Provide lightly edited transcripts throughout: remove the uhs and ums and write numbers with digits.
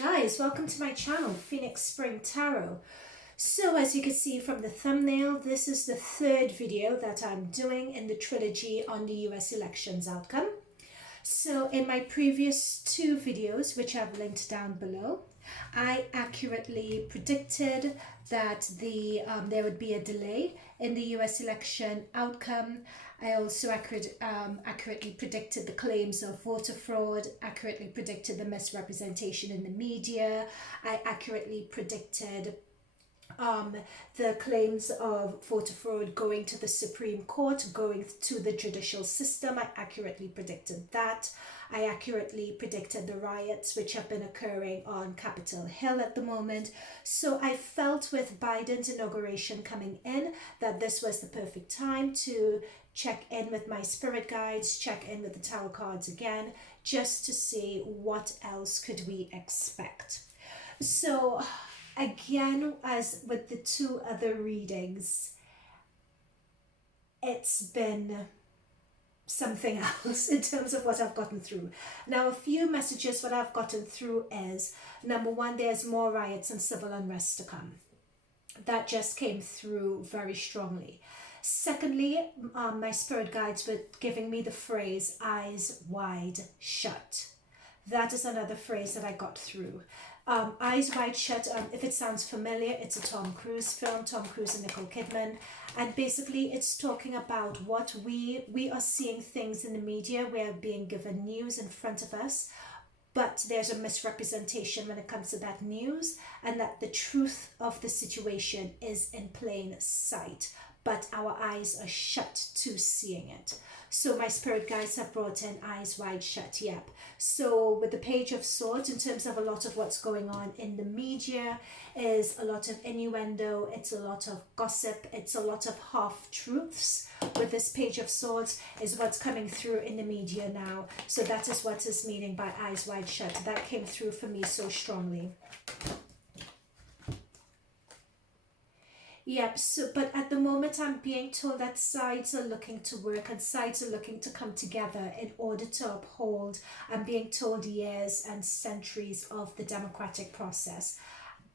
Guys, welcome to my channel, Phoenix Spring Tarot. So as you can see from the thumbnail, this is the third video that I'm doing in the trilogy on the US elections outcome. So in my previous two videos, which I've linked down below, I accurately predicted that there would be a delay in the US election outcome. I also accurately predicted the claims of voter fraud, accurately predicted the misrepresentation in the media. I accurately predicted the claims of voter fraud going to the Supreme Court, going to the judicial system. I accurately predicted that. I accurately predicted the riots which have been occurring on Capitol Hill at the moment. So I felt with Biden's inauguration coming in that this was the perfect time to check in with my spirit guides, check in with the tarot cards again, just to see what else could we expect. So again, as with the two other readings, it's been something else in terms of what I've gotten through. Now, a few messages what I've gotten through is, number one, there's more riots and civil unrest to come. That just came through very strongly. Secondly, my spirit guides were giving me the phrase, eyes wide shut. That is another phrase that I got through. Eyes Wide Shut, if it sounds familiar, it's a Tom Cruise film, Tom Cruise and Nicole Kidman. And basically it's talking about what we are seeing things in the media, we're being given news in front of us, but there's a misrepresentation when it comes to that news, and that the truth of the situation is in plain sight, but our eyes are shut to seeing it. So my spirit guides have brought in eyes wide shut, yep. So with the Page of Swords, in terms of a lot of what's going on in the media, is a lot of innuendo, it's a lot of gossip, it's a lot of half-truths. With this Page of Swords is what's coming through in the media now. So that is what is meaning by eyes wide shut. That came through for me so strongly. Yep, so but at the moment I'm being told that sides are looking to work and sides are looking to come together in order to uphold, I'm being told, years and centuries of the democratic process.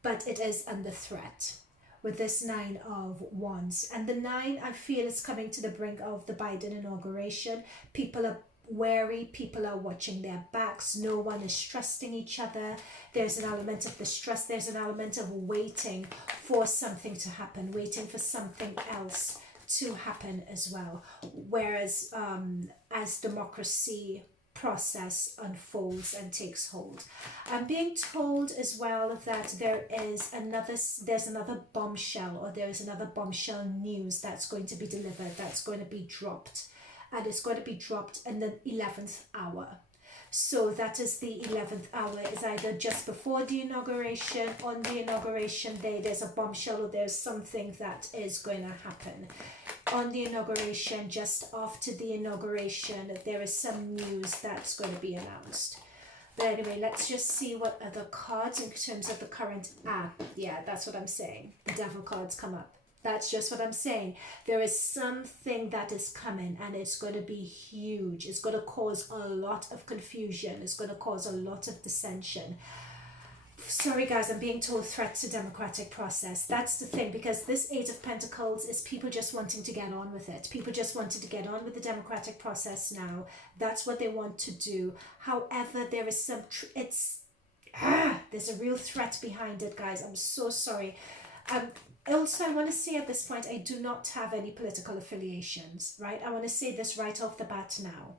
But it is under threat with this Nine of Wands. And the Nine, I feel, is coming to the brink of the Biden inauguration. People are wary, people are watching their backs, no one is trusting each other. There's an element of distrust, there's an element of waiting for something to happen, waiting for something else to happen as well. Whereas as democracy process unfolds and takes hold, I'm being told as well that there's another bombshell, or there is another bombshell news that's going to be delivered, that's going to be dropped. And it's going to be dropped in the 11th hour. So that is the 11th hour, is either just before the inauguration, on the inauguration day, there's a bombshell or there's something that is going to happen. On the inauguration, just after the inauguration, there is some news that's going to be announced. But anyway, let's just see what other cards in terms of the current, yeah, that's what I'm saying. The Devil cards come up. That's just what I'm saying. There is something that is coming and it's going to be huge. It's going to cause a lot of confusion. It's going to cause a lot of dissension. Sorry guys, I'm being told threat to democratic process. That's the thing, because this Eight of Pentacles is people just wanting to get on with it. People just wanted to get on with the democratic process now. That's what they want to do. However, there is some, there's a real threat behind it, guys. I'm so sorry. Also, I want to say at this point, I do not have any political affiliations, right? I want to say this right off the bat now.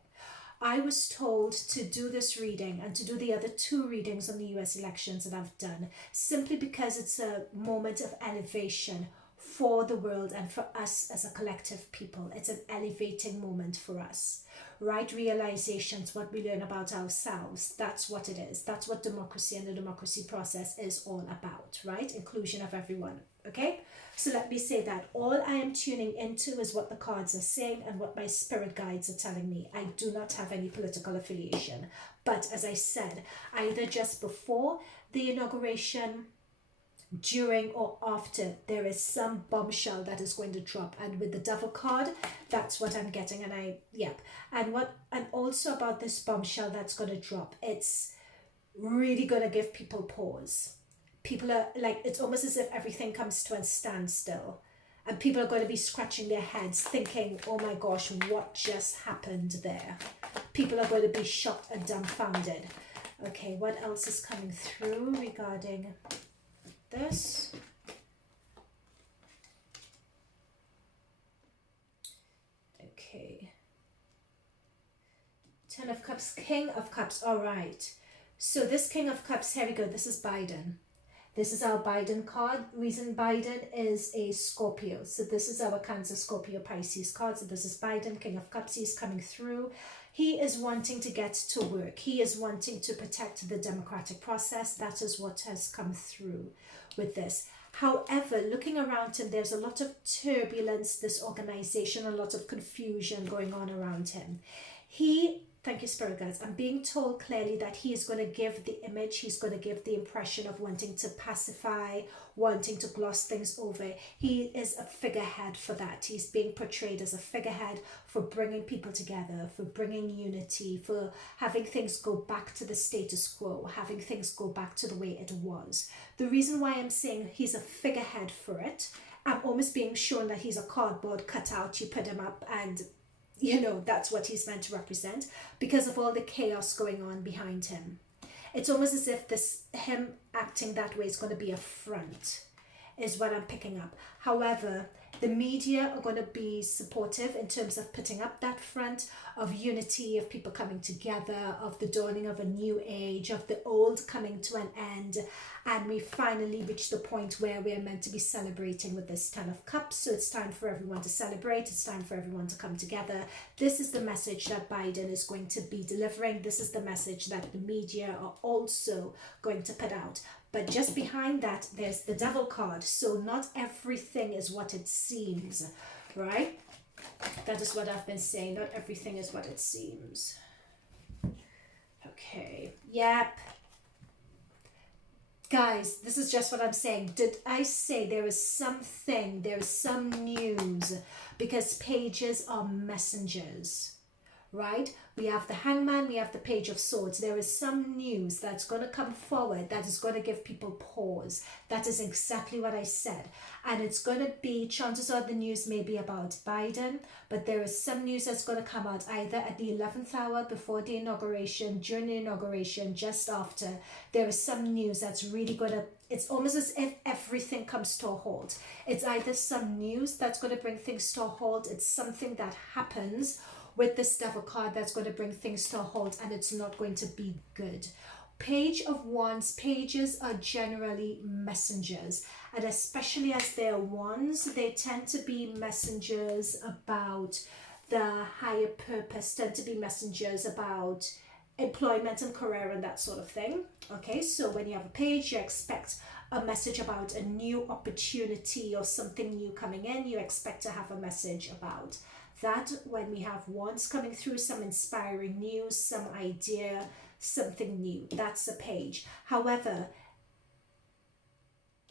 I was told to do this reading and to do the other two readings on the US elections that I've done, simply because it's a moment of elevation for the world and for us as a collective people. It's an elevating moment for us, right? Realizations, what we learn about ourselves, that's what it is. That's what democracy and the democracy process is all about, right? Inclusion of everyone, okay? So let me say that all I am tuning into is what the cards are saying and what my spirit guides are telling me. I do not have any political affiliation. But as I said, either just before the inauguration, during or after, there is some bombshell that is going to drop. And with the Devil card, that's what I'm getting. And also about this bombshell that's going to drop, it's really going to give people pause. People are like, it's almost as if everything comes to a standstill. And people are going to be scratching their heads thinking, oh my gosh, what just happened there? People are going to be shocked and dumbfounded. Okay, what else is coming through regarding this? Okay. Ten of Cups, King of Cups. All right. So this King of Cups, here we go. This is Biden. This is our Biden card. Reason Biden is a Scorpio. So this is our Cancer, Scorpio, Pisces card. So this is Biden, King of Cups. He's coming through. He is wanting to get to work. He is wanting to protect the democratic process. That is what has come through with this. However, looking around him, there's a lot of turbulence, disorganization, a lot of confusion going on around him. Thank you, Spirit Guides. I'm being told clearly that he is going to give the image, he's going to give the impression of wanting to pacify, wanting to gloss things over. He is a figurehead for that. He's being portrayed as a figurehead for bringing people together, for bringing unity, for having things go back to the status quo, having things go back to the way it was. The reason why I'm saying he's a figurehead for it, I'm almost being shown that he's a cardboard cutout. You put him up and that's what he's meant to represent because of all the chaos going on behind him. It's almost as if him acting that way is going to be a front, is what I'm picking up. However, the media are going to be supportive in terms of putting up that front of unity, of people coming together, of the dawning of a new age, of the old coming to an end. And we finally reached the point where we're meant to be celebrating with this Ten of Cups. So it's time for everyone to celebrate. It's time for everyone to come together. This is the message that Biden is going to be delivering. This is the message that the media are also going to put out. But just behind that, there's the Devil card. So not everything is what it seems, right? That is what I've been saying. Not everything is what it seems. Okay. Yep. Guys, this is just what I'm saying. Did I say there is something, there is some news? Because pages are messengers, right? We have the Hangman, we have the Page of Swords. There is some news that's going to come forward that is going to give people pause. That is exactly what I said. And it's going to be, chances are the news may be about Biden, but there is some news that's going to come out either at the 11th hour, before the inauguration, during the inauguration, just after. There is some news that's really going to, it's almost as if everything comes to a halt. It's either some news that's going to bring things to a halt, it's something that happens with this Devil card that's going to bring things to a halt, and it's not going to be good. Page of Wands, pages are generally messengers, and especially as they're wands, they tend to be messengers about the higher purpose, tend to be messengers about employment and career and that sort of thing. Okay, so when you have a page, you expect a message about a new opportunity or something new coming in. You expect to have a message about that. When we have wands coming through, some inspiring news, some idea, something new, that's a page. However,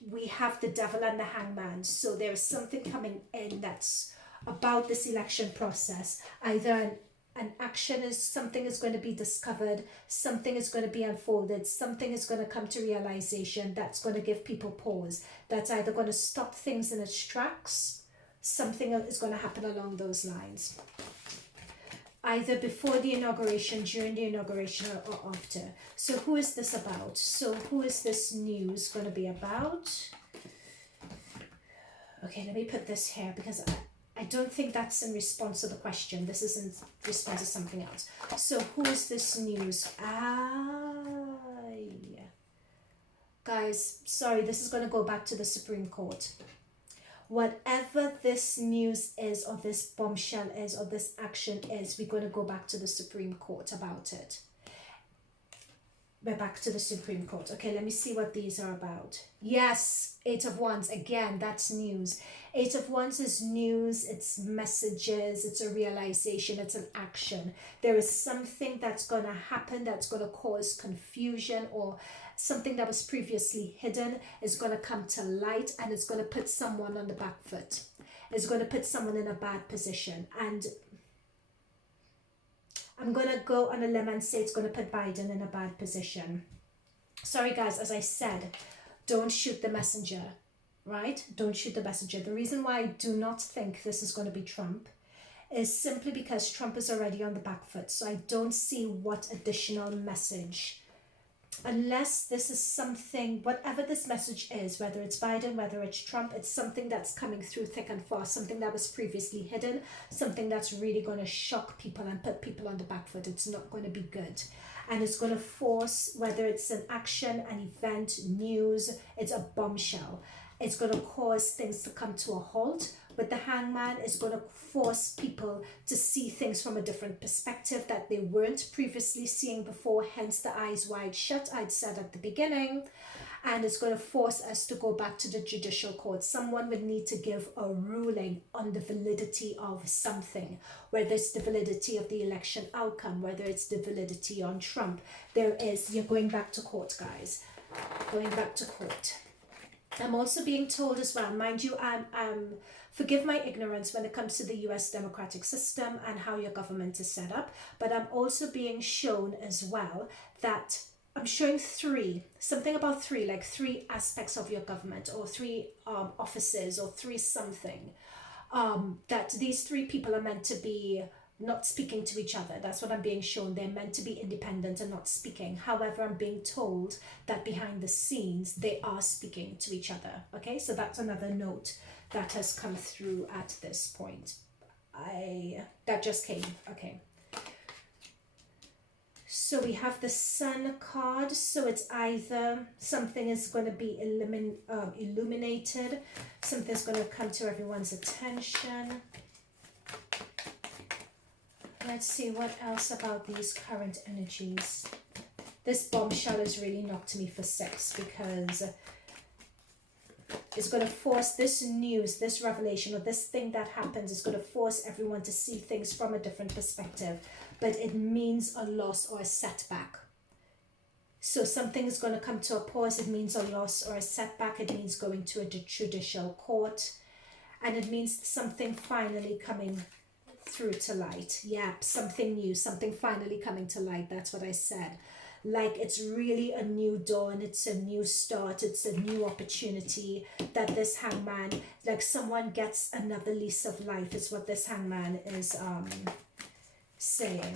we have the Devil and the Hangman, so there's something coming in that's about this election process. Either an action is, something is going to be discovered, something is going to be unfolded, something is going to come to realization that's going to give people pause, that's either going to stop things in its tracks. Something is going to happen along those lines, either before the inauguration, during the inauguration, or after. So who is this about? So who is this news going to be about? Okay, let me put this here because I don't think that's in response to the question. This is in response to something else. So who is this news? Yeah. Guys, sorry, this is going to go back to the Supreme Court. Whatever this news is, or this bombshell is, or this action is, we're going to go back to the Supreme Court about it. We're back to the Supreme Court. Okay, let me see what these are about. Yes, Eight of Wands. Again, that's news. Eight of Wands is news. It's messages. It's a realization. It's an action. There is something that's going to happen that's going to cause confusion, or something that was previously hidden is going to come to light, and it's going to put someone on the back foot. It's going to put someone in a bad position. And I'm going to go on a limb and say it's going to put Biden in a bad position. sorry guys, as I said, don't shoot the messenger, right? Don't shoot the messenger. The reason why I do not think this is going to be Trump is simply because Trump is already on the back foot. So I don't see what additional message, unless this is something, whatever this message is, whether it's Biden, whether it's Trump, it's something that's coming through thick and fast, something that was previously hidden, something that's really going to shock people and put people on the back foot. It's not going to be good. And it's going to force, whether it's an action, an event, news, it's a bombshell. It's going to cause things to come to a halt. But the hangman is going to force people to see things from a different perspective that they weren't previously seeing before, hence the eyes wide shut I'd said at the beginning. And it's going to force us to go back to the judicial court. Someone would need to give a ruling on the validity of something, whether it's the validity of the election outcome, whether it's the validity on Trump. You're going back to court, guys. Going back to court. I'm also being told as well, mind you, forgive my ignorance when it comes to the US democratic system and how your government is set up, but I'm also being shown as well that I'm showing something about three aspects of your government, or three offices, or three something, that these three people are meant to be not speaking to each other. That's what I'm being shown. They're meant to be independent and not speaking. However, I'm being told that behind the scenes, they are speaking to each other. Okay, so that's another note that has come through at this point. That just came. Okay. So we have the Sun card. So it's either something is going to be illuminated, something's going to come to everyone's attention. Let's see what else about these current energies. This bombshell has really knocked me for 6, because it's going to force this news, this revelation, or this thing that happens is going to force everyone to see things from a different perspective. But it means a loss or a setback. So something is going to come to a pause. It means a loss or a setback. It means going to a judicial court. And it means something finally coming through to light. Yeah, something new, something finally coming to light. That's what I said. Like it's really a new dawn, it's a new start, it's a new opportunity that this hangman, like someone gets another lease of life is what this hangman is saying.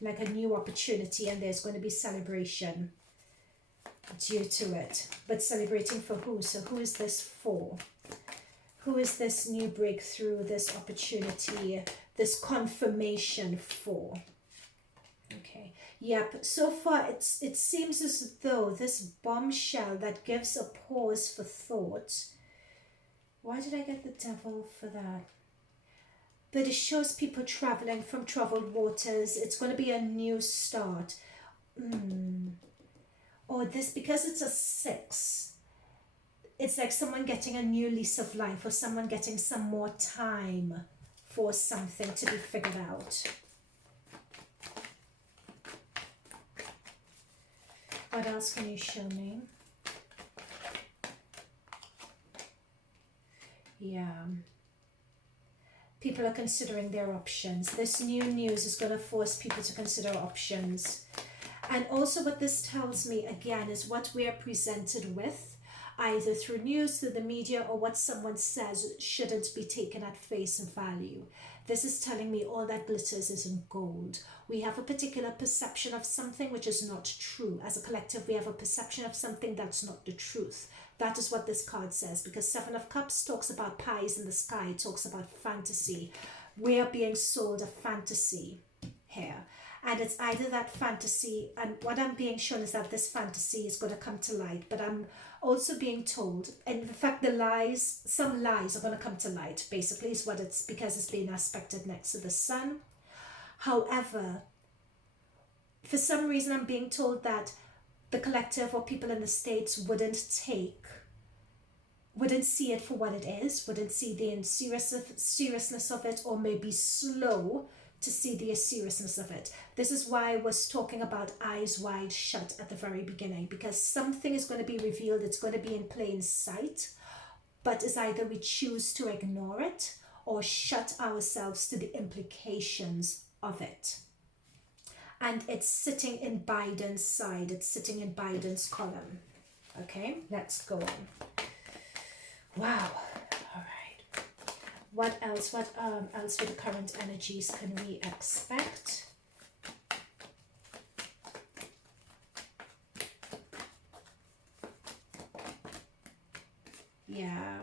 Like a new opportunity, and there's going to be celebration due to it. But celebrating for who? So who is this for? Who is this new breakthrough, this opportunity, this confirmation for? Okay. Yep. So far, it seems as though this bombshell that gives a pause for thought. Why did I get the devil for that? But it shows people traveling from troubled waters. It's going to be a new start. Or this, because it's a 6. It's like someone getting a new lease of life, or someone getting some more time for something to be figured out. What else can you show me? Yeah. People are considering their options. This new news is going to force people to consider options. And also what this tells me, again, is what we are presented with, either through news, through the media, or what someone says shouldn't be taken at face value. This is telling me all that glitters isn't gold. We have a particular perception of something which is not true. As a collective, we have a perception of something that's not the truth. That is what this card says, because 7 of Cups talks about pies in the sky, talks about fantasy. We are being sold a fantasy here. And it's either that fantasy, and what I'm being shown is that this fantasy is going to come to light, but I'm also being told, and in fact some lies are going to come to light, basically is what it's, because it's being aspected next to the sun. However, for some reason I'm being told that the collective or people in the States wouldn't see it for what it is, wouldn't see the seriousness of it, or maybe slow to see the seriousness of it. This is why I was talking about eyes wide shut at the very beginning, because something is going to be revealed, it's going to be in plain sight, but it's either we choose to ignore it or shut ourselves to the implications of it. and it's sitting in Biden's side. It's sitting in Biden's column. Okay, let's go on. Wow. All right. What else? What else for the current energies can we expect? Yeah.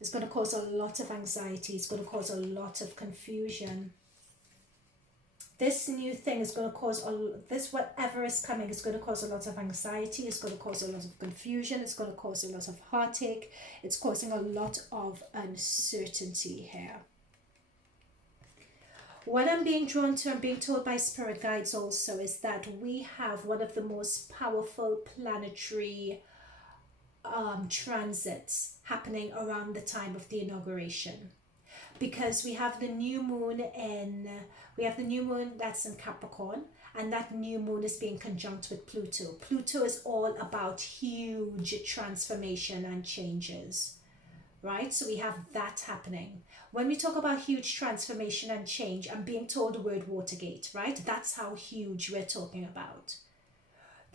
It's going to cause a lot of anxiety. It's going to cause a lot of confusion. This new thing is going to cause this, whatever is coming, is going to cause a lot of anxiety. It's going to cause a lot of confusion. It's going to cause a lot of heartache. It's causing a lot of uncertainty here. What I'm being drawn to, I'm being told by spirit guides also, is that we have one of the most powerful planetary transits happening around the time of the inauguration, because we have the new moon that's in Capricorn, and that new moon is being conjunct with Pluto. Pluto is all about huge transformation and changes, right? So we have that happening. When we talk about huge transformation and change, I'm being told the word Watergate, right? That's how huge we're talking about.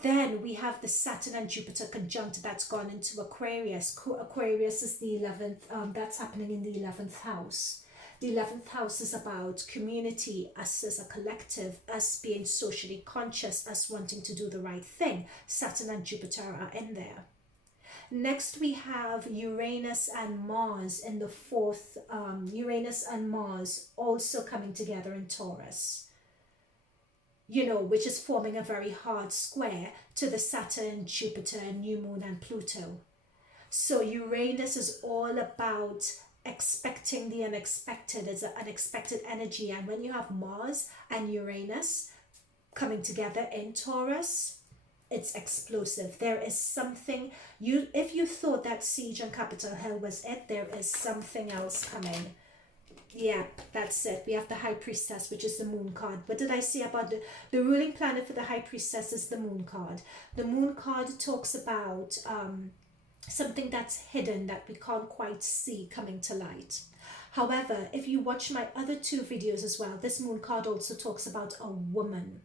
Then we have the Saturn and Jupiter conjunct that's gone into Aquarius. Aquarius is the 11th, that's happening in the 11th house. The 11th house is about community, us as a collective, us being socially conscious, us wanting to do the right thing. Saturn and Jupiter are in there. Next we have Uranus and Mars in the 4th, Uranus and Mars also coming together in Taurus. You know, which is forming a very hard square to the Saturn, Jupiter, New Moon and Pluto. So Uranus is all about expecting the unexpected. It's an unexpected energy. And when you have Mars and Uranus coming together in Taurus, it's explosive. There is something, if you thought that siege on Capitol Hill was it, there is something else coming. Yeah, that's it. We have the High Priestess, which is the Moon card. What did I say about the ruling planet for the High Priestess is the Moon card. The Moon card talks about something that's hidden that we can't quite see coming to light. However, if you watch my other 2 videos as well, this Moon card also talks about a woman.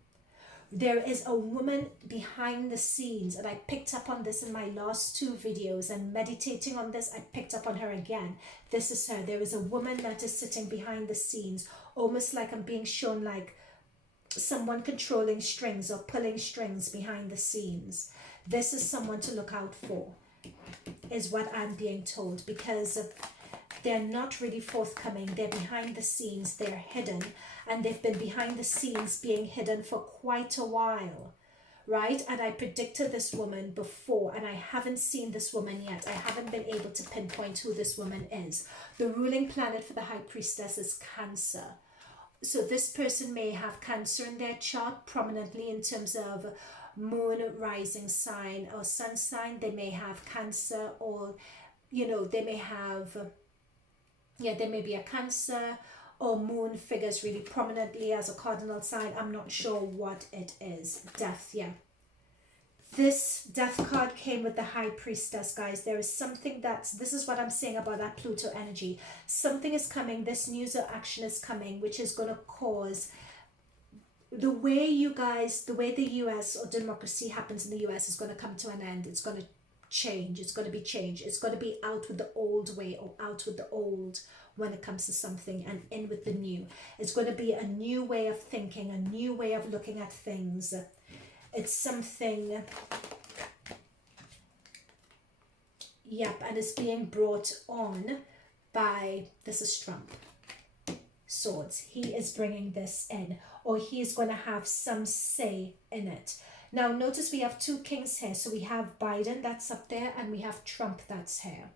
There is a woman behind the scenes, and I picked up on this in my last 2 videos, and meditating on this, I picked up on her again. This is her. There is a woman that is sitting behind the scenes, almost like I'm being shown like someone controlling strings or pulling strings behind the scenes. This is someone to look out for, is what I'm being told, because they're not really forthcoming. They're behind the scenes, they're hidden, and they've been behind the scenes being hidden for quite a while, right? And I predicted this woman before, and I haven't seen this woman yet. I haven't been able to pinpoint who this woman is. The ruling planet for the High Priestess is Cancer. So this person may have Cancer in their chart prominently in terms of moon, rising sign, or sun sign. They may have Cancer, or, you know, they may have... yeah, there may be a Cancer, or moon figures really prominently as a cardinal sign. I'm not sure what it is. Death, yeah. This Death card came with the High Priestess, guys. There is something this is what I'm saying about that Pluto energy. Something is coming. This news or action is coming, which is going to cause... the way the US or democracy happens in the US is going to come to an end. It's going to change. It's going to be changed. It's going to be out with the old way, or out with the old when it comes to something, and in with the new. It's going to be a new way of thinking, a new way of looking at things. It's something, yep, and it's being brought on by, this is Trump, Swords. He is bringing this in, or he is going to have some say in it. Now, notice we have 2 kings here. So we have Biden that's up there, and we have Trump that's here.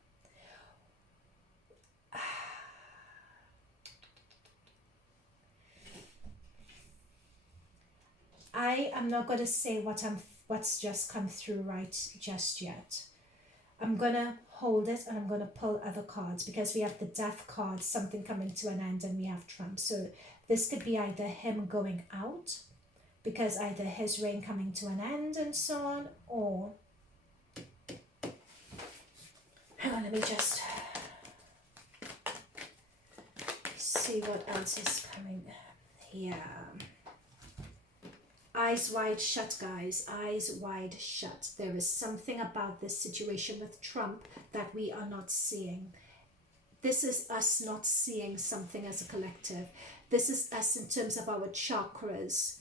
I am not going to say what's just come through right just yet. I'm going to hold it, and I'm going to pull other cards, because we have the Death card, something coming to an end, and we have Trump. So this could be either him going out, because either his reign coming to an end and so on, or... hang on, let me just see what else is coming here. Eyes wide shut, guys. Eyes wide shut. There is something about this situation with Trump that we are not seeing. This is us not seeing something as a collective. This is us in terms of our chakras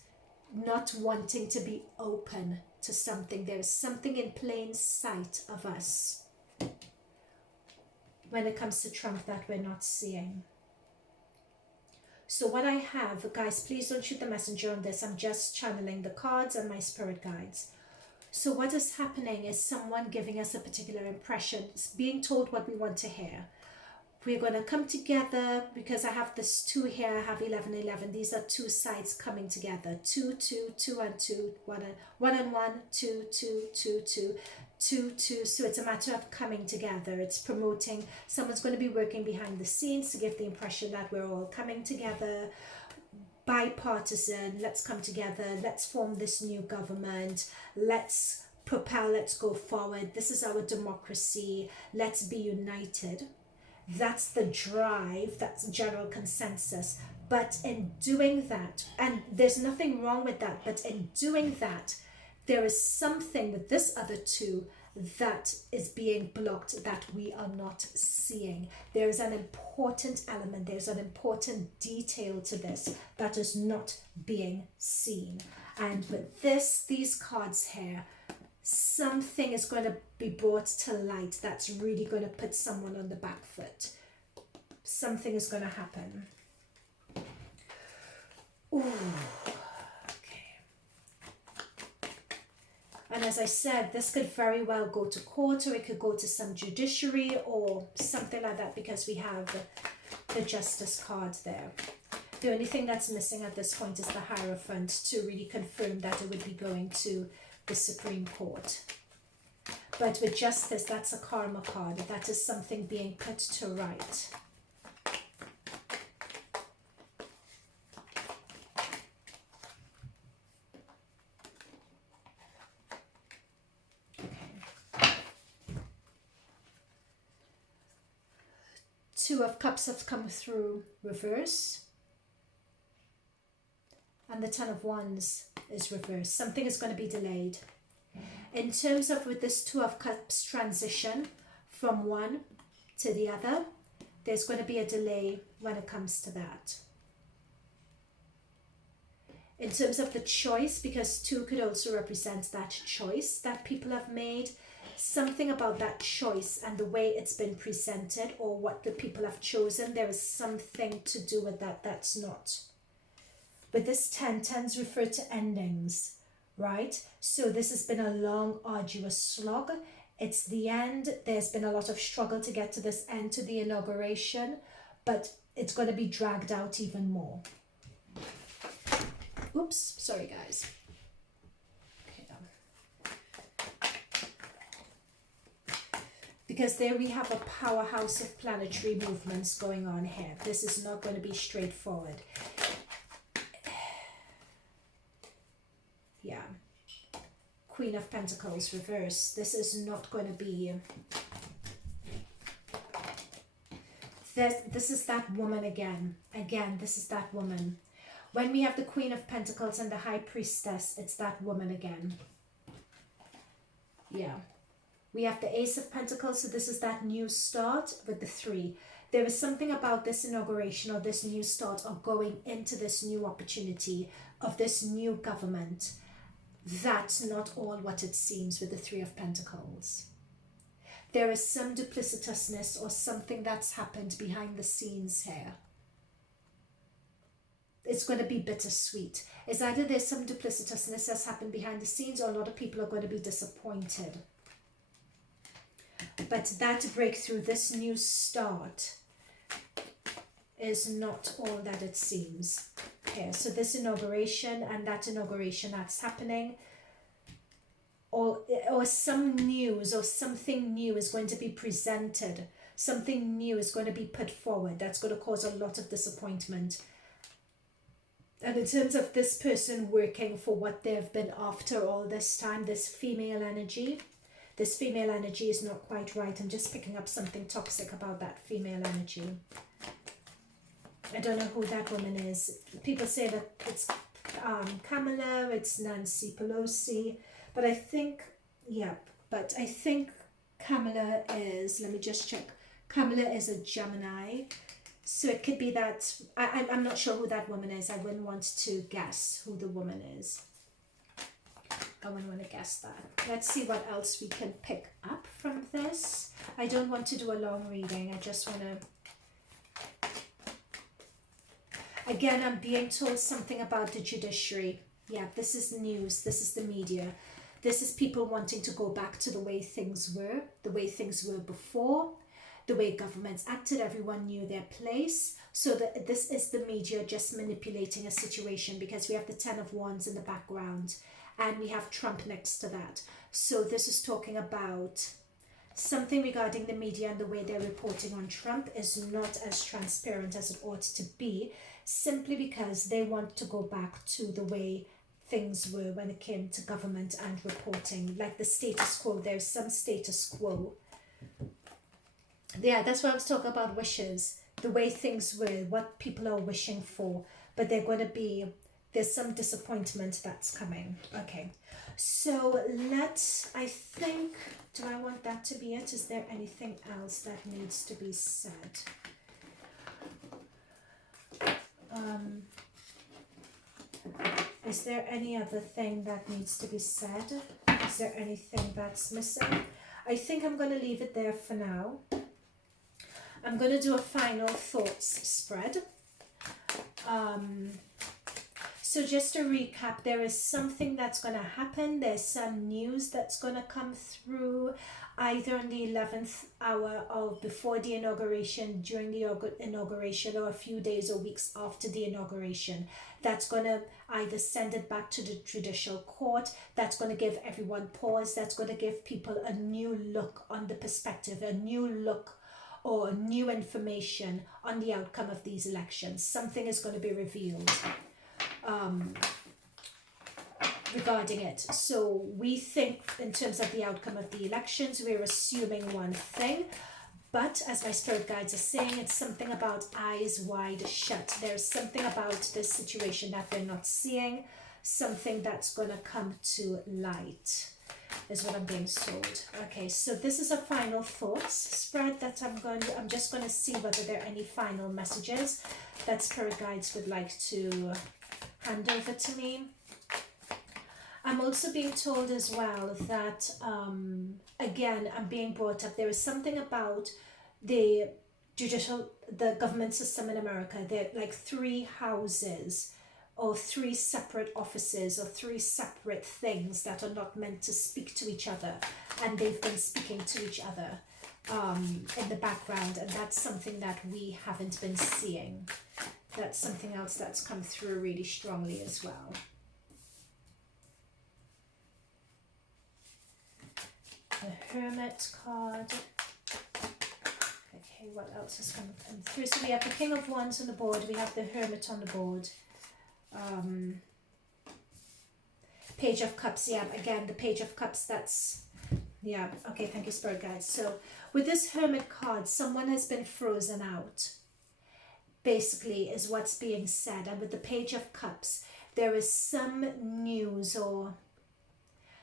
not wanting to be open to something. There is something in plain sight of us when it comes to Trump that we're not seeing. So what I have, guys, please don't shoot the messenger on this. I'm just channeling the cards and my spirit guides. So what is happening is someone giving us a particular impression, being told what we want to hear. We're going to come together because I have this 2 here, I have 11, 11. These are 2 sides coming together. 2, 2, 2 and 2, 1 and 1, 2, 2, 2, 2. 2, 2. So it's a matter of coming together. It's promoting, someone's going to be working behind the scenes to give the impression that we're all coming together, bipartisan, let's come together, let's form this new government, let's propel, let's go forward, this is our democracy, let's be united. That's the drive, that's general consensus. But in doing that, and there's nothing wrong with that, but in doing that, there is something with this other 2 that is being blocked that we are not seeing. There is an important element, there's an important detail to this that is not being seen. And with these cards here, something is going to be brought to light that's really going to put someone on the back foot. Something is going to happen. Ooh. And as I said, this could very well go to court, or it could go to some judiciary or something like that, because we have the Justice card there. The only thing that's missing at this point is the Hierophant to really confirm that it would be going to the Supreme Court. But with Justice, that's a karma card. That is something being put to right. Two of Cups have come through reverse. And the Ten of Wands is reversed. Something is going to be delayed. In terms of with this Two of Cups transition from one to the other, there's going to be a delay when it comes to that. In terms of the choice, because 2 could also represent that choice that people have made, something about that choice and the way it's been presented or what the people have chosen, there is something to do with that that's not. But this 10, 10s refer to endings, right? So this has been a long, arduous slog. It's the end. There's been a lot of struggle to get to this end, to the inauguration, but it's going to be dragged out even more. Oops, sorry guys. Because there we have a powerhouse of planetary movements going on here. This is not going to be straightforward. Yeah. Queen of Pentacles reverse. This is not going to be... This is that woman again. Again, this is that woman. When we have the Queen of Pentacles and the High Priestess, it's that woman again. Yeah. We have the Ace of Pentacles, so this is that new start with the 3. There is something about this inauguration or this new start or going into this new opportunity of this new government. That's not all what it seems with the 3 of Pentacles. There is some duplicitousness or something that's happened behind the scenes here. It's going to be bittersweet. It's either there's some duplicitousness that's happened behind the scenes or a lot of people are going to be disappointed. But that breakthrough, this new start, is not all that it seems. Okay, so this inauguration and that inauguration that's happening, or some news or something new is going to be presented. Something new is going to be put forward. That's going to cause a lot of disappointment. And in terms of this person working for what they've been after all this time, this female energy is not quite right. I'm just picking up something toxic about that female energy. I don't know who that woman is. People say that it's Kamala, it's Nancy Pelosi, but I think, but I think Kamala is, let me just check, Kamala is a Gemini, so it could be that, I'm not sure who that woman is. I wouldn't want to guess who the woman is. I wouldn't want to guess that. Let's see what else we can pick up from this. I don't want to do a long reading. I just want to... Again, I'm being told something about the judiciary. Yeah, this is news. This is the media. This is people wanting to go back to the way things were before, the way governments acted. Everyone knew their place. So this is the media just manipulating a situation, because we have the 10 of Wands in the background and we have Trump next to that. So this is talking about something regarding the media, and the way they're reporting on Trump is not as transparent as it ought to be, simply because they want to go back to the way things were when it came to government and reporting, like the status quo. There's some status quo. Yeah, that's what I was talking about, wishes, the way things were, what people are wishing for, but there's some disappointment that's coming. Okay, so I think, do I want that to be it? Is there anything else that needs to be said? Is there any other thing that needs to be said? Is there anything that's missing? I think I'm going to leave it there for now. I'm going to do a final thoughts spread. So just to recap, there is something that's going to happen. There's some news that's going to come through either in the 11th hour or before the inauguration, during the inauguration, or a few days or weeks after the inauguration. That's going to either send it back to the judicial court. That's going to give everyone pause. That's going to give people a new look on the perspective, a new look or new information on the outcome of these elections. Something is going to be revealed regarding it. So we think in terms of the outcome of the elections, we're assuming one thing, but as my spirit guides are saying, it's something about eyes wide shut. There's something about this situation that we're not seeing, something that's going to come to light, is what I'm being told. Okay, so this is a final thoughts spread that I'm just going to see whether there are any final messages that spirit guides would like to hand over to me. I'm also being told as well that, again, I'm being brought up, there is something about the government system in America. There are like 3 houses, or 3 separate offices, or 3 separate things that are not meant to speak to each other, and they've been speaking to each other in the background, and that's something that we haven't been seeing. That's something else that's come through really strongly as well. The Hermit card. Okay, what else has come through? So we have the King of Wands on the board, we have the Hermit on the board. Page of Cups, yeah, again, the Page of Cups, that's, yeah, okay, thank you, Spirit Guides. So with this Hermit card, someone has been frozen out, basically, is what's being said. And with the Page of Cups, there is some news or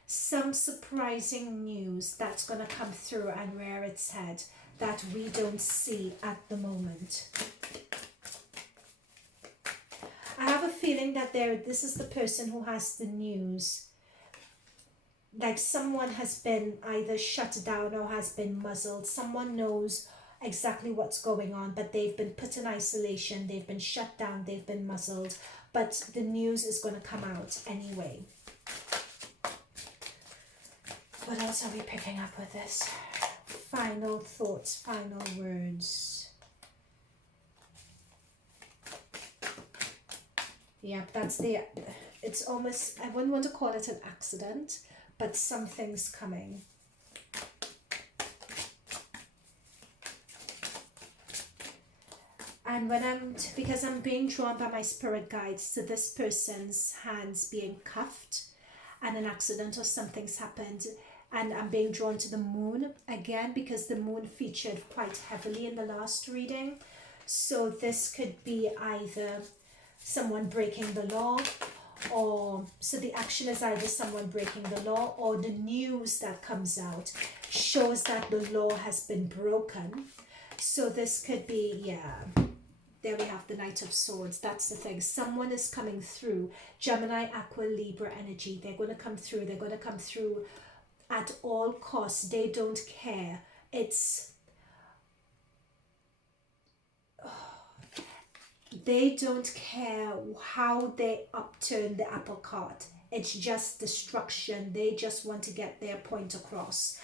some surprising news that's going to come through and rear its head that we don't see at the moment. I have a feeling that this is the person who has the news. Like someone has been either shut down or has been muzzled. Someone knows exactly what's going on, but they've been put in isolation. They've been shut down. They've been muzzled. But the news is going to come out anyway. What else are we picking up with this? Final thoughts, final words. Yeah, it's almost, I wouldn't want to call it an accident, but something's coming. And because I'm being drawn by my spirit guides to this person's hands being cuffed, and an accident or something's happened, and I'm being drawn to the moon again, because the moon featured quite heavily in the last reading. So this could be either someone breaking the law, or so the action is either someone breaking the law, or the news that comes out shows that the law has been broken. So this could be, yeah, there we have the Knight of Swords. That's the thing. Someone is coming through. Gemini, Aqua, Libra energy. They're going to come through. They're going to come through at all costs. They don't care. They don't care how they upturn the apple cart. It's just destruction. They just want to get their point across.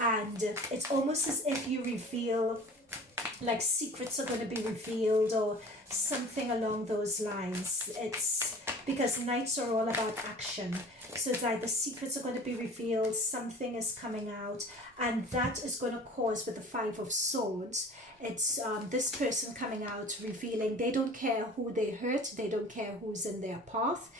And it's almost as if you reveal, like secrets are going to be revealed or something along those lines. It's because nights are all about action. So it's either secrets are going to be revealed, something is coming out, and that is going to cause, with the Five of Swords, it's this person coming out revealing they don't care who they hurt, they don't care who's in their path,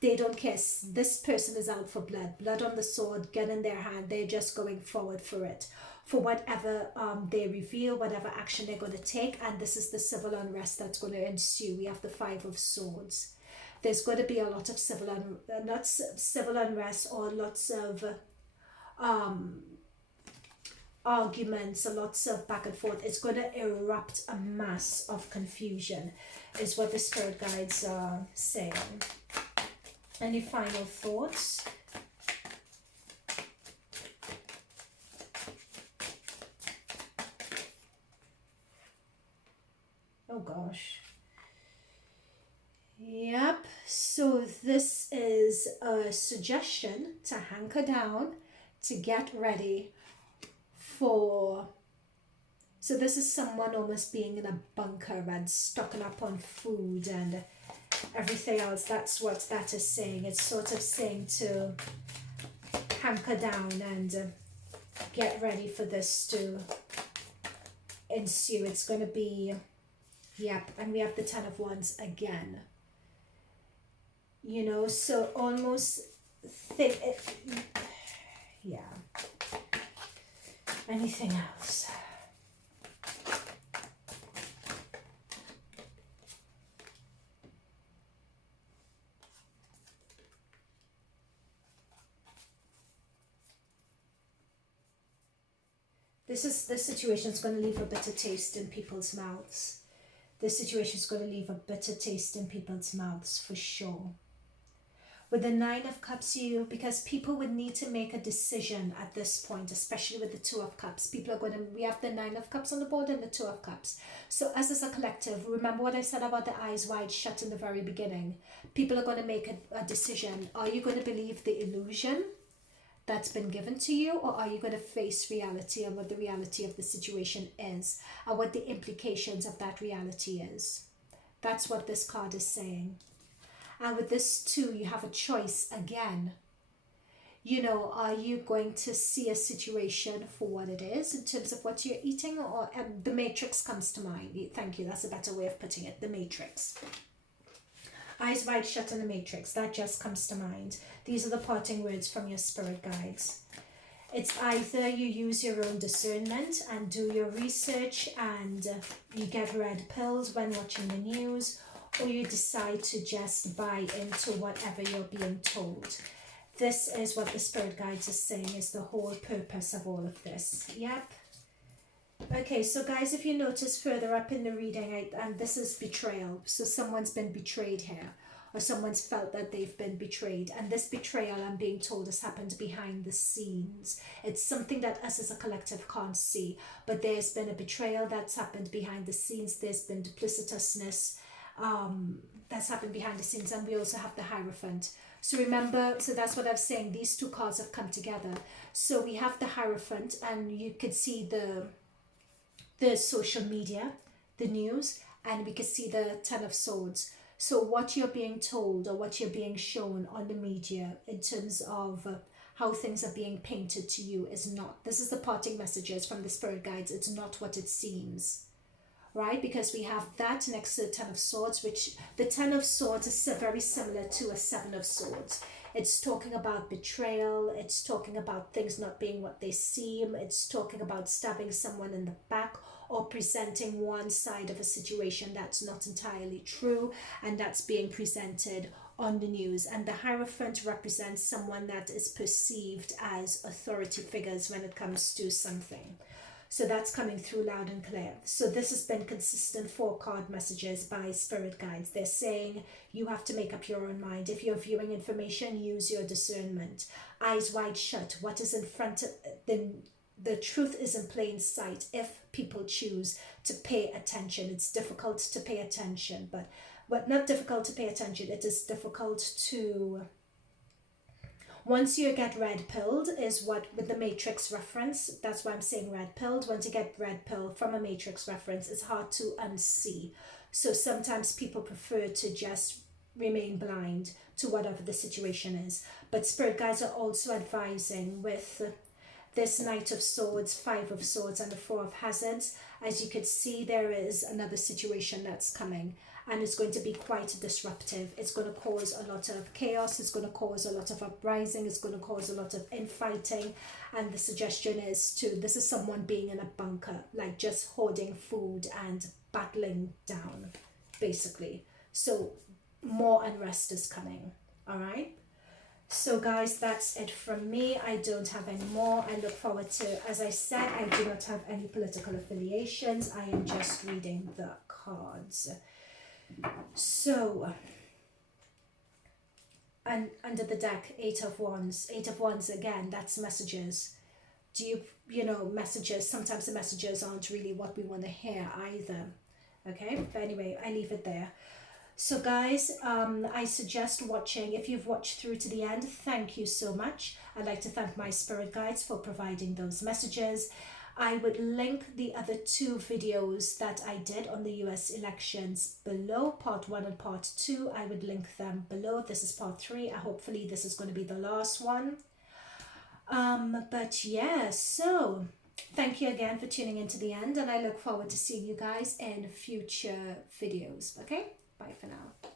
they don't care. This person is out for blood on the sword, gun in their hand. They're just going forward for it, for whatever they reveal, whatever action they're going to take. And this is the civil unrest that's going to ensue. We have the Five of Swords. There's going to be a lot of civil unrest, or lots of arguments, lots of back and forth. It's going to erupt a mass of confusion, is what the spirit guides are saying. Any final thoughts? Oh gosh. Yep, so this is a suggestion to hunker down, to get ready for, so this is someone almost being in a bunker and stocking up on food and everything else. That's what that is saying. It's sort of saying to hunker down and get ready for this to ensue. It's going to be, yep, and we have the Ten of Wands again. You know, so almost think it, yeah. Anything else? This situation is going to leave a bitter taste in people's mouths. This situation is going to leave a bitter taste in people's mouths for sure. With the Nine of Cups, because people would need to make a decision at this point, especially with the Two of Cups. People are going to, we have the Nine of Cups on the board and the Two of Cups. So as a collective, remember what I said about the eyes wide shut in the very beginning. People are going to make a decision. Are you going to believe the illusion that's been given to you, or are you going to face reality and what the reality of the situation is, and what the implications of that reality is? That's what this card is saying. And with this too, you have a choice again. You know, are you going to see a situation for what it is in terms of what you're eating, or the Matrix comes to mind. Thank you, that's a better way of putting it, the Matrix. Eyes wide shut in the Matrix, that just comes to mind. These are the parting words from your spirit guides. It's either you use your own discernment and do your research and you get red pills when watching the news, or you decide to just buy into whatever you're being told. This is what the spirit guides are saying is the whole purpose of all of this. Yep. Okay, so guys, if you notice further up in the reading, and this is betrayal. So someone's been betrayed here, or someone's felt that they've been betrayed. And this betrayal, I'm being told, has happened behind the scenes. It's something that us as a collective can't see, but there's been a betrayal that's happened behind the scenes. There's been duplicitousness that's happened behind the scenes, and we also have the Hierophant. So remember, so that's what I was saying, these two cards have come together. So we have the Hierophant, and you could see the social media, the news, and we could see the Ten of Swords. So what you're being told or what you're being shown on the media in terms of how things are being painted to you is not, this is the parting messages from the spirit guides, it's not what it seems. Right, because we have that next to the Ten of Swords, which the Ten of Swords is very similar to a Seven of Swords. It's talking about betrayal, it's talking about things not being what they seem, it's talking about stabbing someone in the back or presenting one side of a situation that's not entirely true, and that's being presented on the news, and the Hierophant represents someone that is perceived as authority figures when it comes to something. So that's coming through loud and clear. So this has been consistent 4-card messages by spirit guides. They're saying you have to make up your own mind. If you're viewing information, use your discernment. Eyes wide shut. What is in front of the truth is in plain sight if people choose to pay attention. It's difficult to pay attention, but not difficult to pay attention. It is difficult to... Once you get red pilled is what, with the Matrix reference, that's why I'm saying red pilled. Once you get red pilled from a Matrix reference, it's hard to unsee. So sometimes people prefer to just remain blind to whatever the situation is. But spirit guides are also advising with this Knight of Swords, 5 of Swords, and the 4 of Hazards. As you could see, there is another situation that's coming, and it's going to be quite disruptive. It's going to cause a lot of chaos. It's going to cause a lot of uprising. It's going to cause a lot of infighting. And the suggestion is this is someone being in a bunker, like just hoarding food and battling down, basically. So more unrest is coming, all right? So guys, that's it from me. I don't have any more. I look forward to, as I said, I do not have any political affiliations. I am just reading the cards. So, and under the deck, 8 of Wands. 8 of Wands, again, that's messages. You know, messages, sometimes the messages aren't really what we want to hear either. Okay, but anyway, I leave it there. So guys, I suggest watching. If you've watched through to the end, thank you so much. I'd like to thank my spirit guides for providing those messages. I would link the other 2 videos that I did on the US elections below, part 1 and part 2. I would link them below. This is part 3. Hopefully this is going to be the last one. But yeah, so thank you again for tuning in to the end, and I look forward to seeing you guys in future videos. Okay, bye for now.